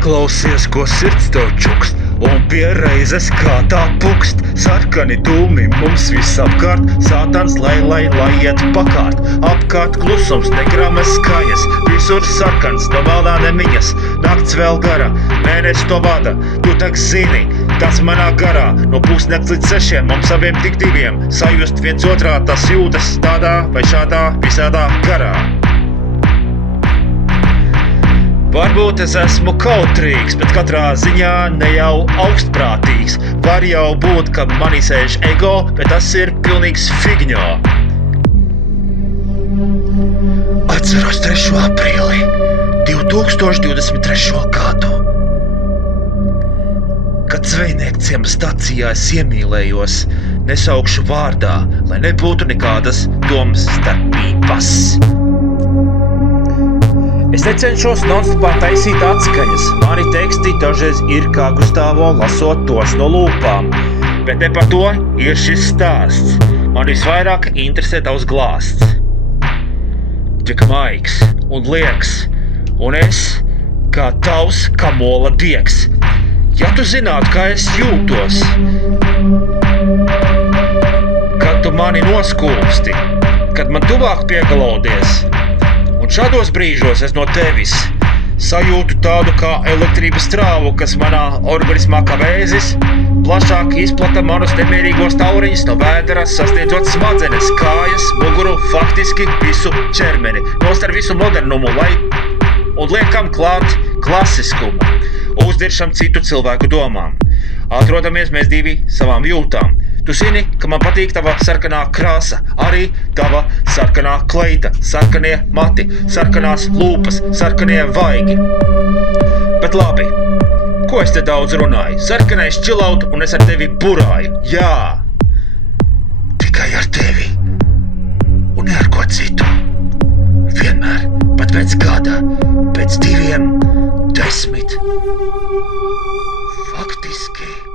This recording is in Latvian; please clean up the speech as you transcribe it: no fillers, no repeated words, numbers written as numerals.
Paklausies, ko sirds tev čukst, un pie reizes kā tā pukst. Sarkani dūmi mums visapkārt, sātans lai iet pakārt. Apkārt klusums, ne grama skaņas, visur sarkans, no maldā nemiņas. Nakts vēl gara, mēnesis to vada, tu tak zini, tas manā garā. No pusnakts līdz 6, mums abiem tik diviem, sajust viens otrā, tas jūtas tādā vai šādā visādā garā. Varbūt es esmu kautrīgs, bet katrā ziņā ne jau augstprātīgs. Var jau būt, ka manī sēž ego, bet tas ir pilnīgs figņo. Atceros 3. aprīli 2023. gadu. Kad zvejnieku ciema stacijā es iemīlējos, nesaukšu vārdā, lai nebūtu nekādas domstarpības. Es necenšos nonstopā taisīt atskaņas, mani teksti dažreiz ir kā Gustavo lasot tos no lūpām, bet ne par to ir šis stāsts. Man visvairāk interesē tavs glāsts. Tik maigs un lieks, un es kā tavs kamola diegs. Ja tu zinātu, kā es jūtos, kad tu mani noskūpsti, kad man tuvāk piegalodies, un šādos brīžos es no tevis sajūtu tādu kā elektrības trāvu, kas manā organismā kā vēzis, plašāk izplata manus nemierīgos tauriņus no vēdera, sasniedzot smadzenes, kājas, muguru, faktiski visu ķermeni. Nostar visu modernumu, un liekam klāt klasiskumu. Uzdiršam citu cilvēku domām. Atrodamies mēs divi savām jūtām. Tu zini, ka man patīk tava sarkanā krāsa, arī tava sarkanā kleita, sarkanie mati, sarkanās lūpas, sarkanie vaigi. Bet labi, ko es te daudz runāju? Sarkanais chillaut un es ar tevi burāju. Jā, tikai ar tevi un ne ar ko citu. Vienmēr, pat pēc gada, pēc 2, 10. Faktiski